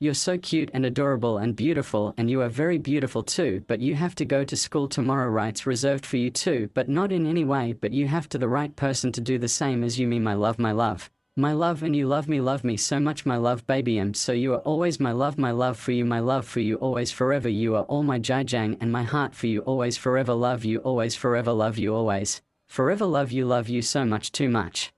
You're so cute and adorable and beautiful, and you are very beautiful too, but you have to go to school tomorrow. Rights reserved for you too, but not in any way, but you have to the right person to do the same as you. Me, my love, my love. My love, and you love me so much, my love, baby. So you are always my love for you, my love for you, always forever. You are all my Jajang, and my heart for you, always forever love you, always forever love you, always forever love you so much, too much.